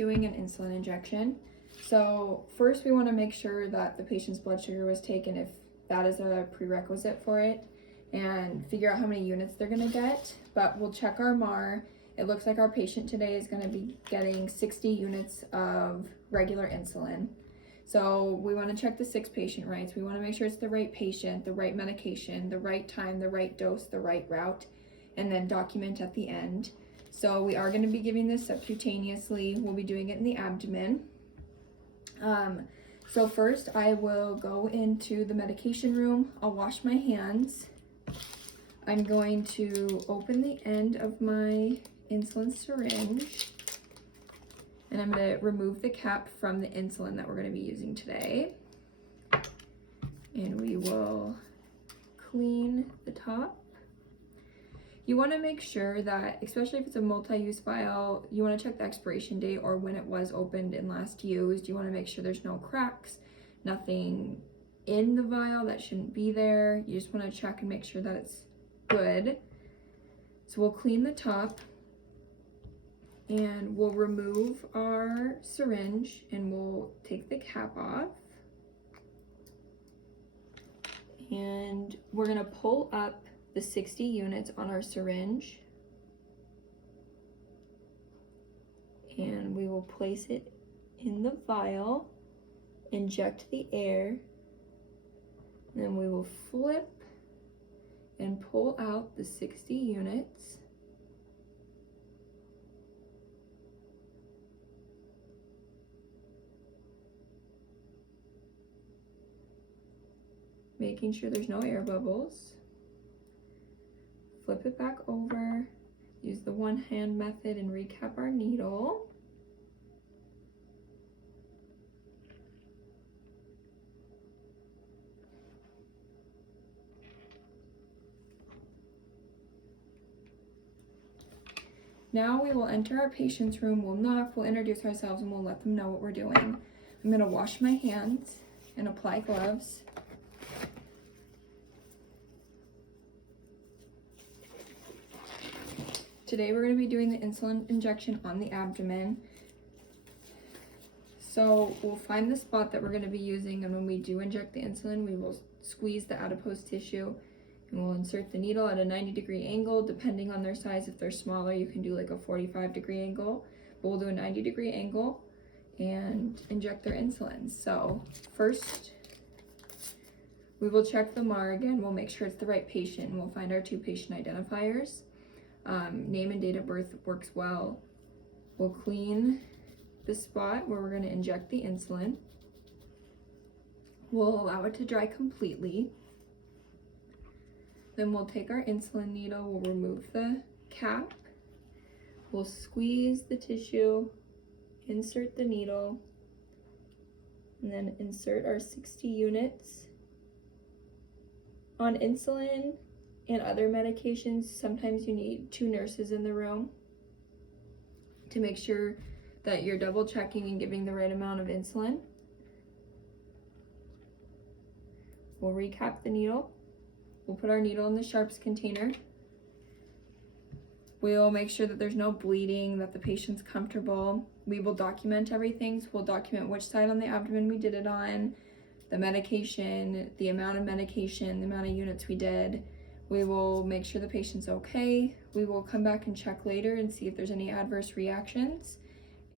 doing an insulin injection. So first we want to make sure that the patient's blood sugar was taken if that is a prerequisite for it, and figure out how many units they're going to get. But we'll check our MAR. It looks like our patient today is going to be getting 60 units of regular insulin. So we want to check the 6 patient rights. We want to make sure it's the right patient, the right medication, the right time, the right dose, the right route, and then document at the end. So we are going to be giving this subcutaneously. We'll be doing it in the abdomen. So first I will go into the medication room. I'll wash my hands. I'm going to open the end of my insulin syringe, and I'm going to remove the cap from the insulin that we're going to be using today. And we will clean the top. You want to make sure that, especially if it's a multi-use vial, you want to check the expiration date or when it was opened and last used. You want to make sure there's no cracks, nothing in the vial that shouldn't be there. You just want to check and make sure that it's good. So we'll clean the top, and we'll remove our syringe and we'll take the cap off. And we're going to pull up the 60 units on our syringe, and we will place it in the vial, inject the air, and then we will flip and pull out the 60 units. Making sure there's no air bubbles. Flip it back over, use the one hand method and recap our needle. Now we will enter our patient's room, we'll knock, we'll introduce ourselves, and we'll let them know what we're doing. I'm gonna wash my hands and apply gloves. Today we're going to be doing the insulin injection on the abdomen. So we'll find the spot that we're going to be using, and when we do inject the insulin, we will squeeze the adipose tissue, and we'll insert the needle at a 90-degree angle. Depending on their size, if they're smaller, you can do like a 45-degree angle, but we'll do a 90-degree angle and inject their insulin. So first, we will check the MAR again. We'll make sure it's the right patient, and we'll find our 2 patient identifiers. Name and date of birth works well. We'll clean the spot where we're going to inject the insulin. We'll allow it to dry completely. Then we'll take our insulin needle, we'll remove the cap, we'll squeeze the tissue, insert the needle, and then insert our 60 units. On insulin and other medications, sometimes you need 2 nurses in the room to make sure that you're double checking and giving the right amount of insulin. We'll recap the needle. We'll put our needle in the sharps container. We'll make sure that there's no bleeding, that the patient's comfortable. We will document everything. So we'll document which side on the abdomen we did it on, the medication, the amount of medication, the amount of units we did. We will make sure the patient's okay. We will come back and check later and see if there's any adverse reactions.